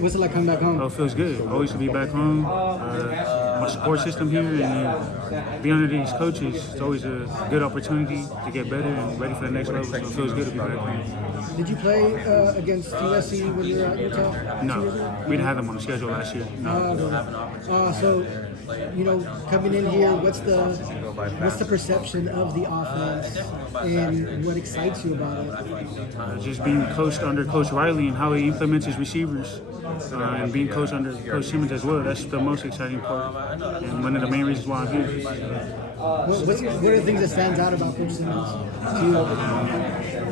What's it like coming back home? Oh, it feels good. Always to be back home. My support system here and be under these coaches, it's always a good opportunity to get better and ready for the next level. So it feels good to be back home. Did you play against USC when you were at Utah? No, we didn't have them on the schedule last year. No. So, coming in here, what's the perception of the offense and what excites you about it? Just being coached under Coach Riley and how he implements his receivers, and being coached under Coach Simmons as well. That's the most exciting part, and one of the main reasons why I'm here. What are the things that stands out about Coach Simmons?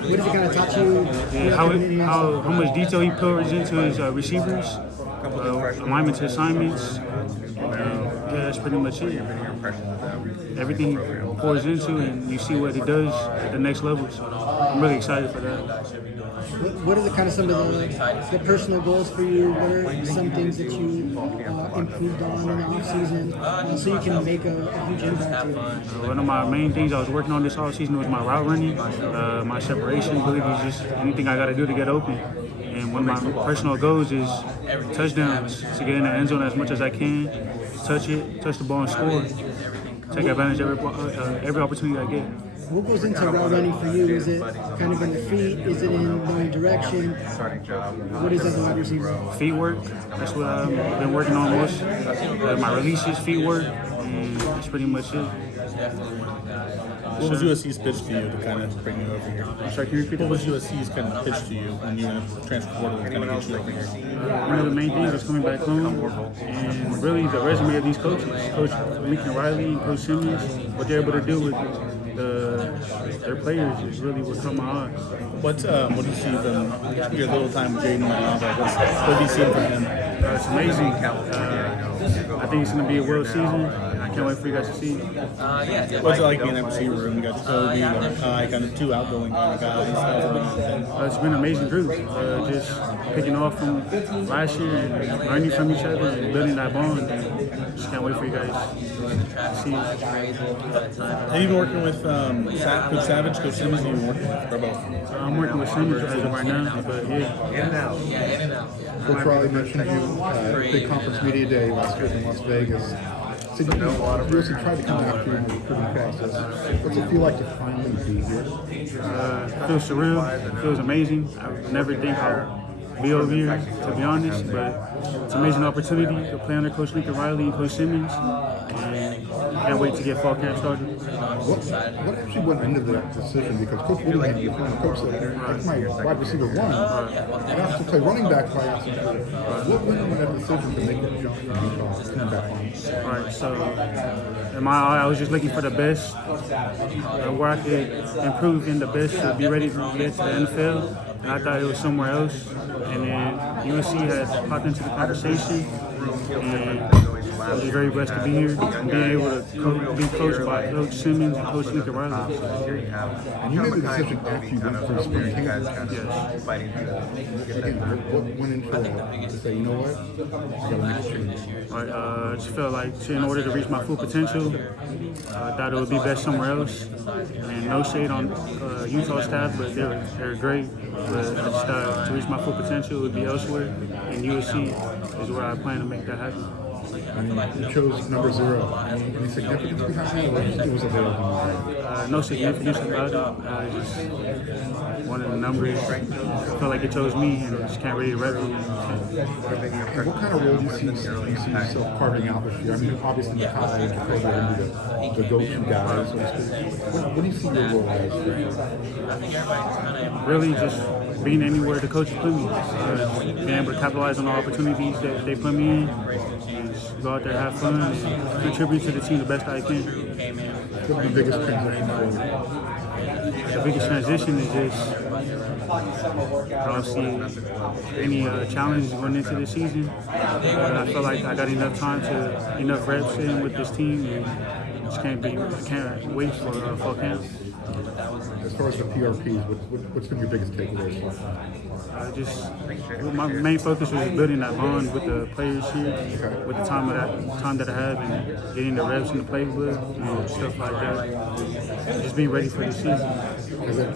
What does he kind of taught you? Yeah, how much detail he pours into his receivers, alignment to assignments. Yeah, that's pretty much it. Everything he pours into, and you see what he does at the next level. So I'm really excited for that. What are some of the personal goals for you? What are some things that you improved on in the offseason so you can make a huge impact here? One of my main things I was working on this offseason was my route running, my separation. I believe it's just anything I got to do to get open. And one of my personal goals is touchdowns, to get in the end zone as much as I can, touch the ball and score. Take advantage of every opportunity I get. What goes into route running for you? Is it kind of in the feet? Is it in knowing direction? What is that the wide receiver? Feet work. That's what I've been working on most. My releases, feet work, and that's pretty much it. What was USC's pitch to you to kind of bring you over here? I'm sorry, can you repeat that? What was USC's kind of pitch to you when you were in the transfer portal to kind of get you over here? One of the main things is coming back home, and really the resume of these coaches, Coach Lincoln Riley and Coach Simmons, what they're able to do with their players is really what caught my eye. What do you see from your little time with Jaden Manava? What do you see from him? It's amazing. I think it's going to be a world season, and I can't wait for you guys to see it. What's it like being in that receiver room? You got Kobe, kind of two outgoing kind of guys. It's been an amazing group. Just picking off from last year and learning from each other and building that bond. And just can't wait for you guys to see it. Have you been working with Coach Savage, Coach Simmons? Have you been working with or both? I'm working with Simmons as of right now, but yeah. Coach Riley mentioned you at a big conference media day last year in Las Vegas. So you USC tried to come after you in the recruiting process. What's it feel like to finally be here? It feels surreal. It feels amazing. I never think I'll be over here, to be honest, but it's an amazing opportunity to play under Coach Lincoln Riley and Coach Simmons, and can't wait to get fall camp started. What actually went into that decision? Because Coach Williams, the former coach, said, that's my wide receiver one. I have to play running back if I ask him to. What went into that decision to make that jump from Utah to come back on? All right, so in my eye, I was just looking for the best, where I could improve in the best to be ready to get to the NFL. And I thought it was somewhere else. And then USC had popped into the conversation, and I was very blessed to be here and being able to be coached by Coach Simmons and Coach Lincoln Riley. And you made the decision after you went through spring camp. Yes. Again, what went into that to say, you know what, I got to make a change? I just felt like in order to reach my full potential, I thought it would be best somewhere else. And no shade on Utah staff, but they're great. But I just thought to reach my full potential, it would be elsewhere. And USC is where I plan to make that happen. And you chose number 0. Any significance behind that, or just it was available? No significance about it. I just wanted the numbers. I felt like it chose me, and I just can't really replicate. And what kind of role do you see yourself carving out this year? I mean, obviously the tie is into the go-to guy, so to speak. What do you see your role as? Really just being anywhere the coaches put me. Being able to capitalize on the opportunities that they put me in. And just go out there, have fun, and contribute to the team the best I can. What's the biggest transition for you? The biggest transition is just I don't see any challenges going into the season. I feel like I got enough reps in with this team, and just can't wait for fall camp. As far as the PRPs, what's been your biggest takeaway so far? My main focus was building that bond with the players here, with the time that I have, and getting the reps in the playbook and stuff like that. Just being ready for the season. Is it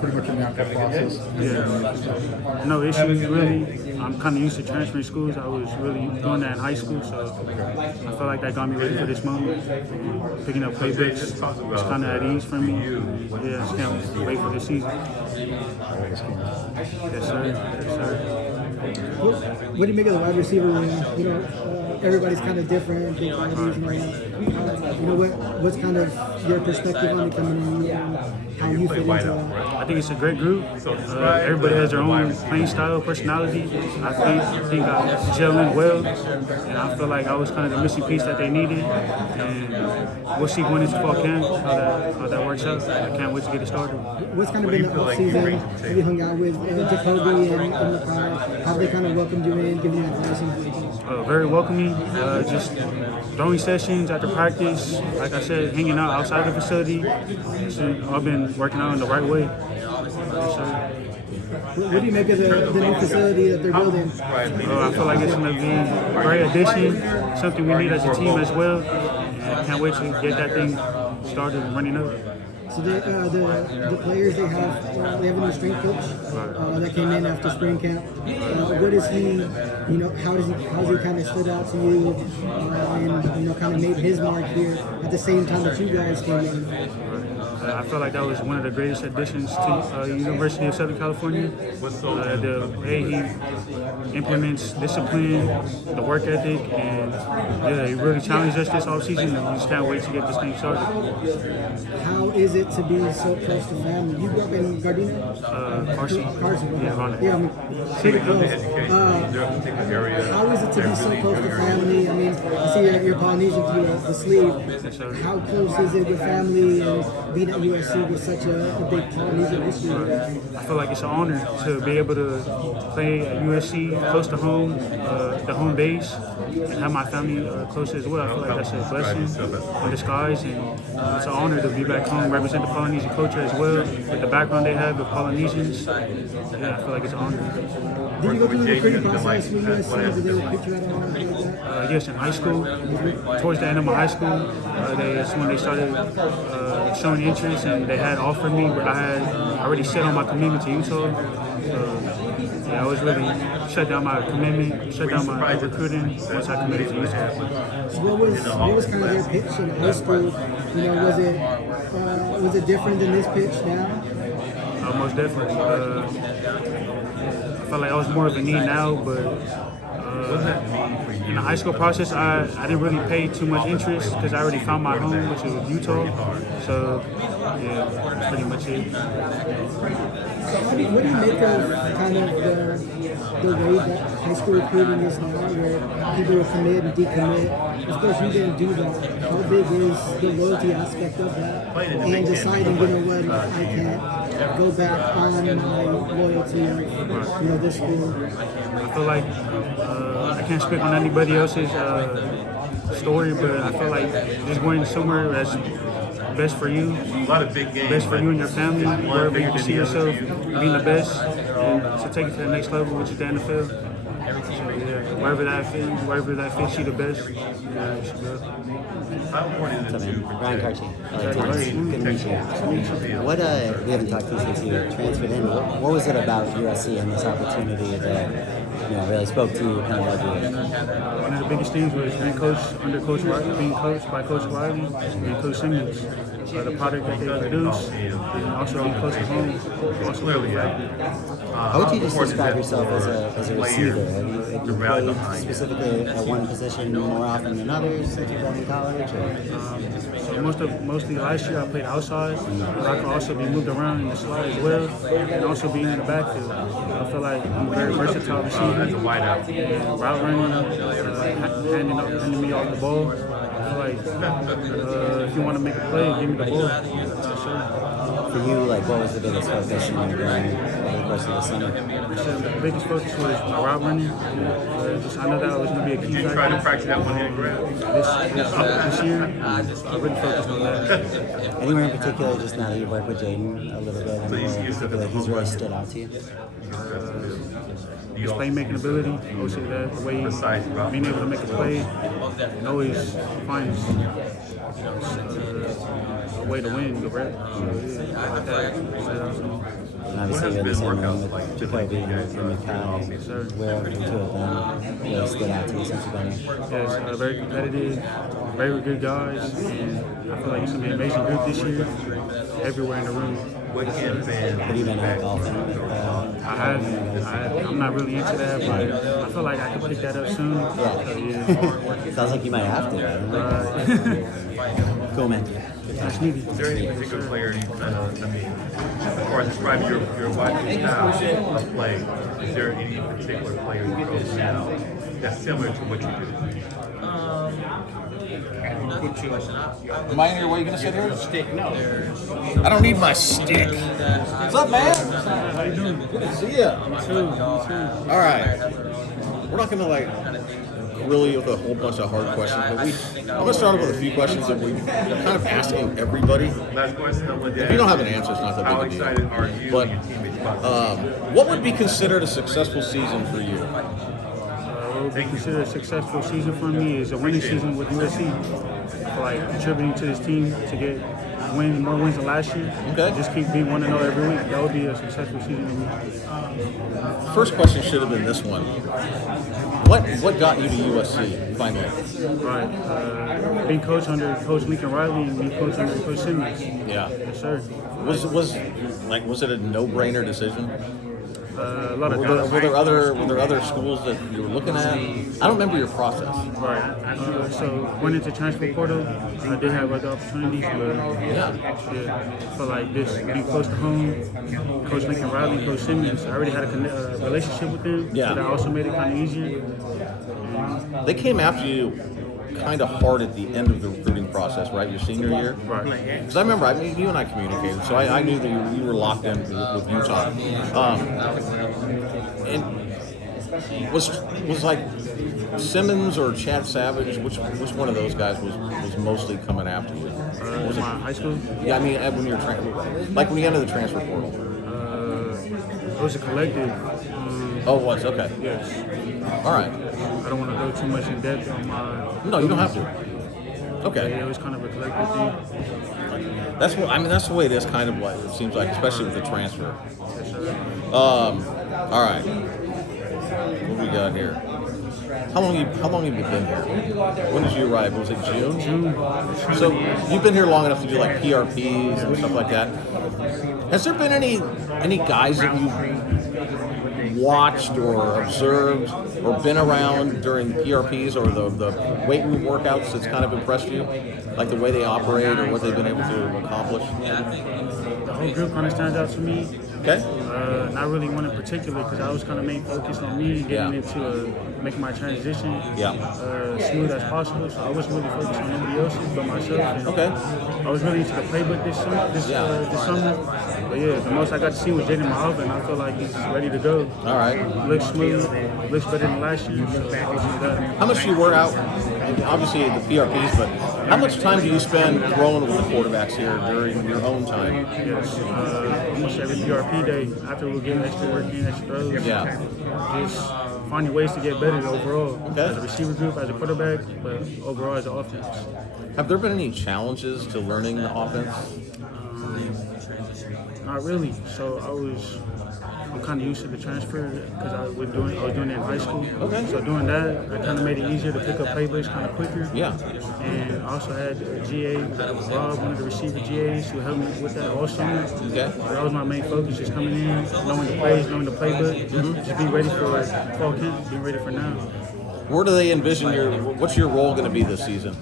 pretty much a natural process? Yeah, no issues really. I'm kind of used to transferring schools. I was really doing that in high school, so I feel like that got me ready for this moment. Picking up playbooks was kind of at ease for me. Yeah, I just can't wait for the season. Yes, sir. Yes, sir. What do you make of the wide receiver room? You know, everybody's kind of different, big bodies and all that. You know, what's kind of your perspective on it coming in and how you fit into that? I think it's a great group. Everybody has their own playing style, personality. I think I gel in well, and I feel like I was kind of the missing piece that they needed. And we'll see going into fall camp how that works out. I can't wait to get it started. What's kind of been the offseason? Have you hung out with Jacoby and the crowd? How have they kind of welcomed you in, giving you advice and everything? Very welcoming. Just throwing sessions after practice. Like I said, hanging out outside the facility. So I've been working out in the right way. What do you make of the new facility that they're building? I feel like it's going to be a great addition, something we need as a team as well. And I can't wait to get that thing started and running up. So the players they have a new strength coach that came in after spring camp. What is he? You know, how's he kind of stood out to you and kind of made his mark here at the same time that you guys came in? I feel like that was one of the greatest additions to University of Southern California. The way he implements discipline, the work ethic, and he really challenged us this offseason, and we just can't wait to get this thing started. How is it to be so close to family? You grew up in Gardena? Carson. Yeah, I mean, pretty close. How is it to be so close to family? I mean, I see you're Polynesian through the sleeve. How close is it with family and being at USC with such a big Polynesian history? I feel like it's an honor to be able to play at USC close to home, the home base, and have my family close as well. I feel like that's a blessing in disguise, and it's an honor to be back home, represent the Polynesian culture as well, with the background they have with Polynesians. Yeah, I feel like it's an honor. Did you go through the recruiting process with USC? Did they recruit you at all? Yes, in high school. Towards the end of my high school, that's when they started showing interest, and they had offered me, but I had already set on my commitment to Utah. I was really shut down my commitment, shut down my recruiting once I committed to Utah. What was kind of their pitch in high school? You know, was it different than this pitch now? Most definitely. I felt like I was more of a need now, but in the high school process, I didn't really pay too much interest because I already found my home, which was Utah. So, yeah, that's pretty much it. What do you make of kind of the way that high school recruiting is now, where people will commit and decommit? Of course, you didn't do that. How big is the loyalty aspect of that? And deciding, you know what, I can't go back on my loyalty of this school. I feel like I can't speak on anybody else's story, but I feel like just going somewhere that's best for you, best for you and your family, wherever you can see yourself being the best, and to take it to the next level, which is the NFL. So, yeah, wherever that fits you the best, yeah, you should go. What's up, man? Ryan Carty. Good to meet you. What we haven't talked to you since you transferred in. What was it about USC and this opportunity that really spoke to you, kind of led you? One of the biggest things was being coached by Coach Riley and Coach Simmons. The product that they produce, and also being close to home, also really How would you just describe yourself as a receiver? Have you played specifically at one position more often than others since you've been in college? So mostly last year I played outside, but I could also be moved around in the slot as well, and also being in the backfield. I feel like I'm a very versatile receiver, and route running, handing me off the ball. I feel like if you want to make a play, give me the ball. For you, what was the biggest focus when you were going over the course of the summer? The biggest focus was my route running. I know that I was going to be a key factor. Trying to practice that one-hand grab. This year, I really focused on that. Anywhere in particular, just now that you've worked with Jaden a little bit, anywhere in particular he's really stood out to you? His playmaking ability, I would say that, the way he's being able to make a play, and always finds way to win the rep. And obviously you're the same one with Jacoby and Makai. Where have the two of them really stood out to you since you've been here? Yes, very competitive, very good guys, and I feel like it's going to be an amazing group this year, everywhere in the room. Have you been out golfing? I'm not really into that, but I feel like I could pick that up soon. Yeah. Sounds like you might have to. Cool, man. That's needed. Is there any particular player you kind of, as far as describing your watching style of play, is there any particular player you coach now that's similar to what you do? Am I in here? What are you going to sit here? Stick. No. I don't need my stick. What's up, man? How you doing? Good to see you. All right. We're not going to like grill you with a whole bunch of hard questions, but I'm going to start off with a few questions that we're kind of asking everybody. Last question. If you don't have an answer, it's not that How big a deal. excited are you But and your teammates about this? what would be considered a successful season for you? What would be considered a successful season for me is a winning season with USC. Like contributing to this team to get more wins than last year. Okay. Just keep being 1-0 every week. That would be a successful season for me. First question should have been this one. What got you to USC finally? Right. Being coached under Coach Lincoln Riley and being coached under Coach Simmons. Yeah. Yes, sir. Was it a no-brainer decision? A lot of Were there other schools that you were looking at? I don't remember your process. Right. So went into transfer portal. I did have other opportunities, but Yeah. for like this being close to home, Coach Lincoln Riley, Coach Simmons, I already had a relationship with them. Yeah. So that also made it kind of easier. They came after you kind of hard at the end of the recruiting process, right? Your senior year? Right. Because I remember, you and I communicated, so I knew that you were locked in with Utah. And was like Simmons or Chad Savage, which one of those guys was mostly coming after you? Was it my high school? Yeah, I mean, when you were like when you entered the transfer portal. It was a collective. Oh, it was? Okay. Yes. All right. I don't want to go too much in depth on my. No, you don't have to. Okay. Yeah, it was kind of a collective thing. That's the way it is, kind of what it seems like, especially with the transfer. Yes, sir. All right. What we got here? How long have you been here? When did you arrive? Was it June? June. So you've been here long enough to do like PRPs and stuff like that. Has there been any guys that you've watched or observed or been around during PRPs or the weight room workouts that's kind of impressed you? Like the way they operate or what they've been able to accomplish? The whole group kind of stands out to me. Okay. Not really one in particular because I was kind of main focused on me getting into making my transition smooth as possible. So I wasn't really focused on anybody else but myself. And Okay. I was really into the playbook this summer. But yeah, the most I got to see was Jaden Malvin. I feel like he's ready to go. All right. Looks smooth, looks better than last year. So How much do you wear out? Obviously the PRPs, but how much time do you spend throwing with the quarterbacks here during your own time? yes, almost every PRP day after we're getting extra work in, extra throws. Yeah. Just finding ways to get better overall. Okay. As a receiver group, as a quarterback, but overall as an offense. Have there been any challenges to learning the offense? Not really. So I'm kind of used to the transfer because I was doing it in high school. Okay. So doing that, it kind of made it easier to pick up playbooks kind of quicker. Yeah. And I also had a GA, Rob, one of the receiver GAs, who helped me with that all summer. Okay. So that was my main focus, just coming in, knowing the plays, knowing the playbook, just be ready for fall camp, being ready for now. Where do they envision what's your role going to be this season?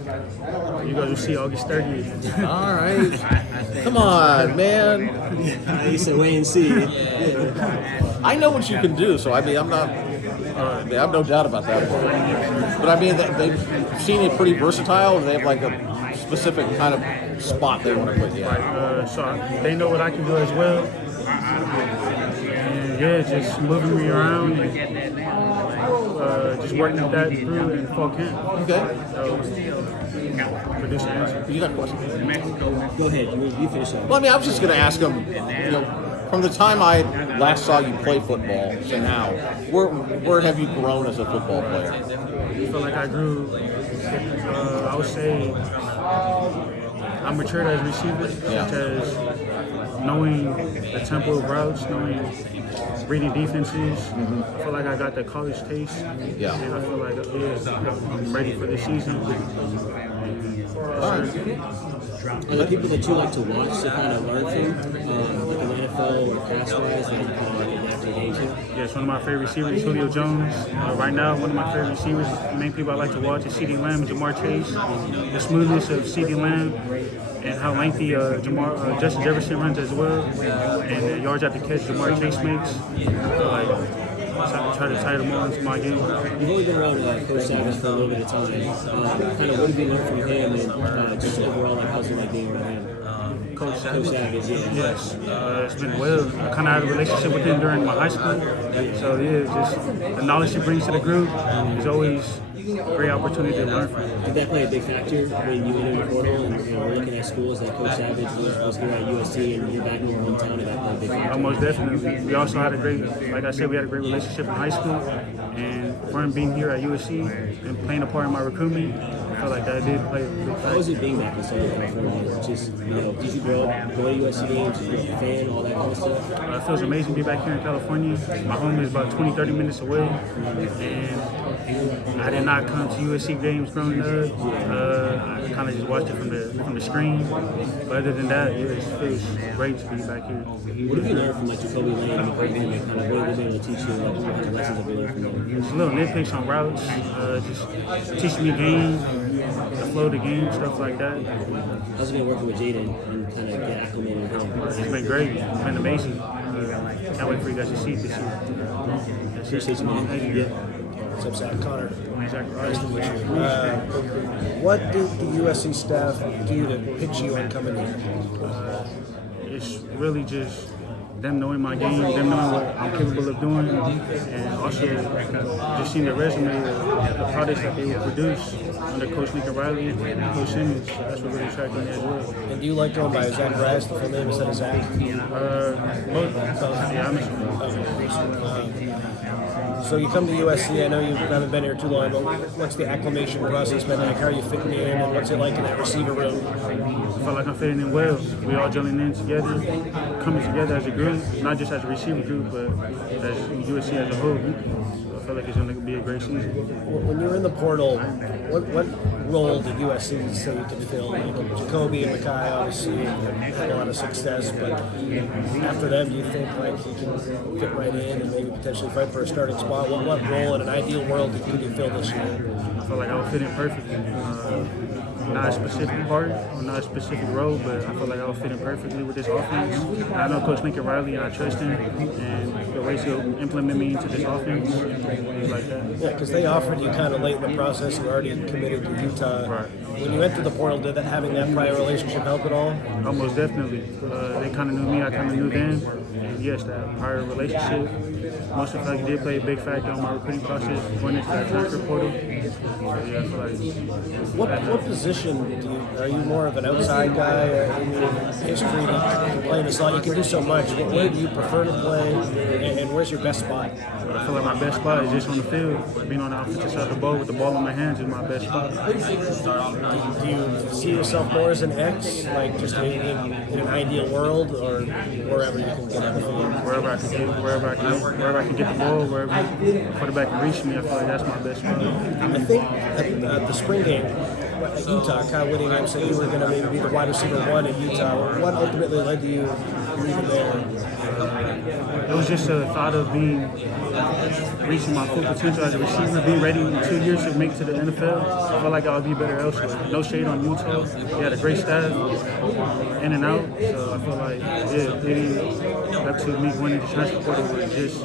You guys will see August 30th. All right. Come on, man. You said wait and see. I know what you can do, so I mean, I have no doubt about that. But I mean, they've seen you pretty versatile, and they have like a specific kind of spot they want to put you in. So they know what I can do as well. And yeah, just moving me around and just working that through in fall camp. Okay. Produce an answer. You got a question? Go ahead. You finish up. Well, I mean, I was just going to ask them, from the time I last saw you play football to now, where have you grown as a football player? I feel like I grew, I would say, I matured as a receiver, such as knowing the tempo of routes, knowing reading defenses. I feel like I got that college taste. Yeah. And I feel like I'm ready for this season. Are there people that you like to watch to kind of learn from, like in the NFL or pass-wise, that you kind of get after games? Yes, one of my favorite receivers, Julio Jones. Right now, one of my favorite receivers, the main people I like to watch is CeeDee Lamb and Jamar Chase. The smoothness of CeeDee Lamb and how lengthy Justin Jefferson runs as well, and the yards after catch Jamar Chase makes. Try to tie them on into my game. You've only been around Coach Savage for a little bit of time. Kind of what have you learned from him, and just overall, like how's it like being around him? Coach Savage, yeah. Yes, it's been well. I kind of had a relationship with him during my high school, so just the knowledge he brings to the group is always a great opportunity to learn from. Did that play a big factor when you went in the portal and we're looking at schools that Coach Savage was here at USC and you're back in your hometown? Did that play a big factor? Most definitely. We also had like I said, we had a great relationship in high school, and for him being here at USC and playing a part in my recruitment, I feel like that did play a big factor. How was it being back in Southern California? Just, did you grow up going to USC games, did you grow up a fan, all that kind of stuff? It feels amazing to be back here in California. My home is about 20-30 minutes away, and I did not come to USC games growing up. I kind of just watched it from the screen. But other than that, it feels great to be back here. What have you learned from Jacoby Lane and recruitment, and kind of what have they been able to teach you? Like, what kind of lessons have you learned from them? Just little nitpicks on routes, just teaching me game, the flow of the game, stuff like that. How's it been working with Jaden and kind of get acclimated with him? It's been great. It's been amazing. Can't wait for you guys to see it this year. Appreciate you, man. Thank you. What's up, Zach? Connor. Zacharyus Williams. What did the USC staff do to pitch you on coming in? It's really just them knowing my game, them knowing what I'm capable of doing, and also just seeing the resume of the products that they will produce under Coach Riley and Coach Simmons. That's what really attracted me as well. And do you like going by Zacharyus, the full name instead of Zach? Both. Yeah, I'm So you come to USC, I know you haven't been here too long, but what's the acclimation process been like? How are you fitting in, and what's it like in that receiver room? I feel like I'm fitting in well. We all gelling in together, coming together as a group, not just as a receiver group, but as USC as a whole. So I feel like it's going to be a great season. When you were in the portal, what role did USC say you could fill? Jacoby and Mekhi obviously had a lot of success, but after them, do you think like you can fit right in and maybe potentially fight for a starting spot? What role in an ideal world could you fill this year? I feel like I would fit in perfectly. Not a specific part or not a specific role, but I feel like I would fit in perfectly with this offense. I know Coach Riley and I trust him, and the way he'll implement me into this offense, things like that. Yeah, because they offered you kind of late in the process. You already committed to Utah. Right. When you entered the portal, did having that prior relationship help at all? Almost definitely. They kind of knew me, I kind of knew them. And yes, that prior relationship, most of the did play a big factor on my recruiting process going into that transfer portal. So yeah, I feel like What position are you more of an outside guy? In your history, you can play in the slot. You can do so much. Where do you prefer to play, and where's your best spot? I feel like my best spot is just on the field. Being on the offensive side of the ball with the ball in my hands is my best spot. Do you see yourself more as an X, like just in an ideal world, or wherever you can get on the field? Wherever I can get the ball, wherever the quarterback can reach me, I feel like that's my best spot. I think at the spring game at Utah, Kyle Whittingham said you were going to maybe be the wide receiver one in Utah. What ultimately led to you leaving there? It was just a thought of reaching my full potential as a receiver, being ready in 2 years to make it to the NFL. I felt like I would be better elsewhere. No shade on Utah. They had a great staff, in and out. So I feel like, up to me winning the transfer portal was just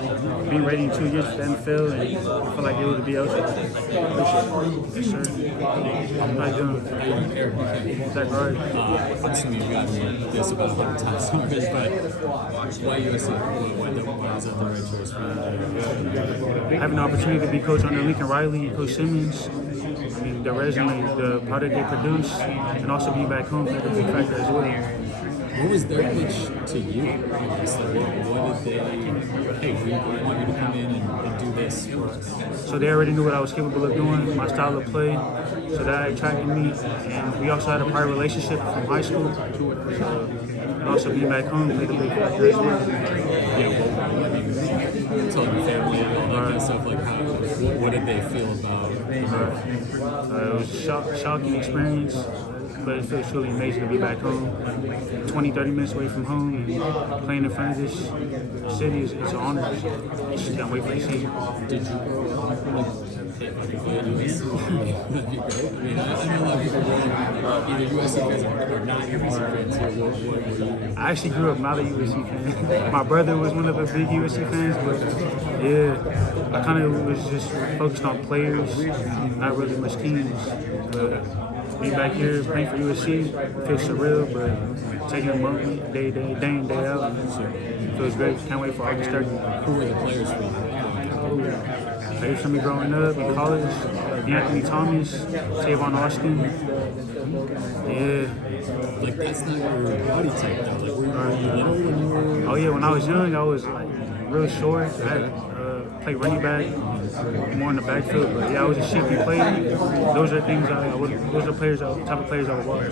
being ready in 2 years for the NFL, and I feel like it would be elsewhere. Yes, sir. How you doing? Zacharyus. I'm assuming you've gotten this about 100 times already, but why USC? Why is that the right choice for you? Having the opportunity to be coached under Lincoln Riley and Coach Simmons, I mean, the resume, the product they produce, and also be back home played a big factor as well. What was their pitch to you? I guess, like, what did they? Hey, we want you to come in and do this for us. So they already knew what I was capable of doing, my style of play. So that attracted me. And we also had a prior relationship from high school. So, and also being back home played a big factor as well. Yeah, well, telling your family and all that kind of stuff. Like, what did they feel about? It was a shocking experience, but it feels really amazing to be back home. 20, 30 minutes away from home and playing in front of this city is an honor. So I just can't wait for the season. Did you grow up That'd be great. I mean, I know a lot of people go either USC fans or not USC fans. I actually grew up not a USC fan. My brother was one of the big USC fans, but yeah, I kind of was just focused on players, not really much teams. But being back here playing for USC feels surreal, but taking them monthly, day in, day out, it feels great. Can't wait for August 30th. Who were the players for? Players for me growing up in college, Anthony Thomas, Tavon Austin. Yeah. Like, that's not your body type, though. Like, were you little when you were... Oh, yeah, when I was young, I was like real short. I played running back, more in the backfield, but yeah, I was a shifty player. Those are things those are players, type of players I would watch.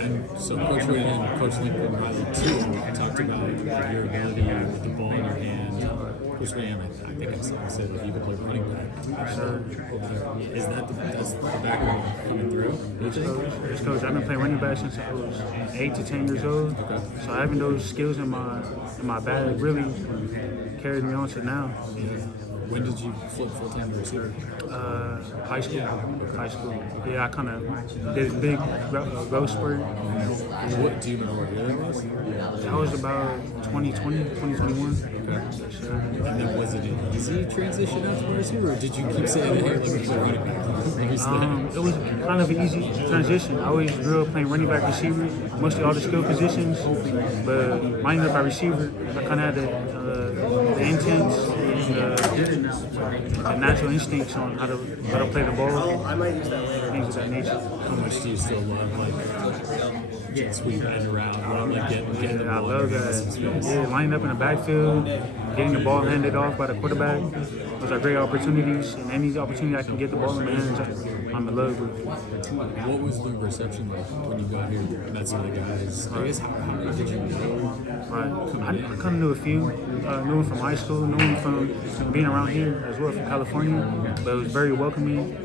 And so Coach Wade and Coach Lincoln Riley too talked about your ability with the ball in your hand. Coach Wade, I think I said that you could play running back. Is that's the background coming through? Yes, Coach. I've been playing running back since I was 8 to 10 years old. Okay. So having those skills in my bag really carried me on to now. Yeah. When did you flip full-time to receiver? High school. High school. Yeah, I kind of did a big growth spurt. What do you remember what year that was? That was about 2020, 2021. Okay. And then was it an easy transition out to receiver, or did you keep saying, hey, let me play running back? It was kind of an easy transition. I always grew up playing running back, receiver, mostly all the skill positions. But lining up at receiver, I kind of had the intents, the natural instincts on how to play the ball. I might use that later. Things of that nature. How much do you still love, like, get sweep and around, like getting the Yeah, I ball? love that. Yeah, lining up in the backfield, getting the ball handed off by the quarterback. Those are great opportunities, and any opportunity I can get the ball in my hands, I'm in love with. What was the reception like when you got here? Met some of the guys. I guess how many did you know? Right. I kind of knew a few. Knew them from high school, knew them from being around here as well, from California. But it was very welcoming,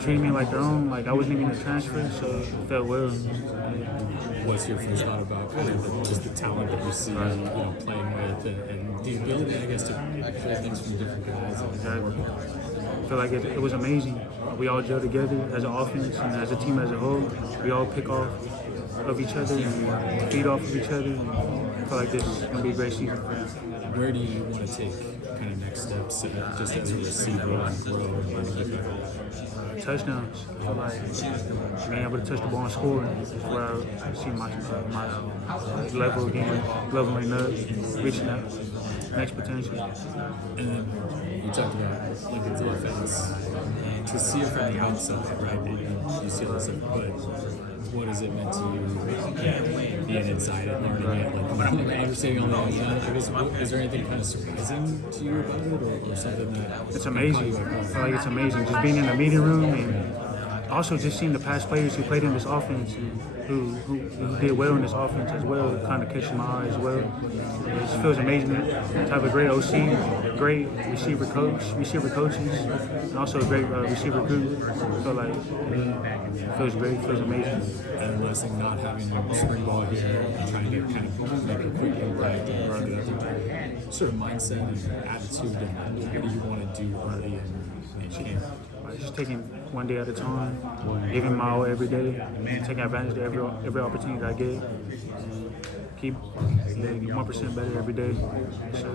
treated me like their own. Like I wasn't even a transfer, so it felt well. What's your first thought about just the talent that you see, playing with, and the ability, I guess, to play things from different guys? I feel like it was amazing. We all gel together as an offense and as a team as a whole. We all pick off of each other and feed off of each other. I feel like this is going to be a great season for us. Where do you want to take kind of next steps, just as a receiver and grow and get better? Touchdowns. I feel like being able to touch the ball and score is where I see my level again, leveling up, reaching that next potential. And then you talked about Lincoln's offense. To see it from the outside, right? And you see all this stuff, but what has it meant to you being inside it, learning it, like understanding all that? I guess, is there anything kind of surprising to you about it, or something that it's amazing? I feel like it's amazing just being in the meeting room and also just seeing the past players who played in this offense and who did well in this offense as well, kind of catching my eye as well. It just feels amazing to have a great OC, great receiver coaches, and also a great receiver group. I feel like it feels great, it feels amazing. And last thing, not having spring ball here and trying to kind of make a quick impact and sort of mindset and attitude, and what do you want to do early in camp? Just taking one day at a time, giving my all every day, taking advantage of every opportunity I get, and keep 1% better every day. So,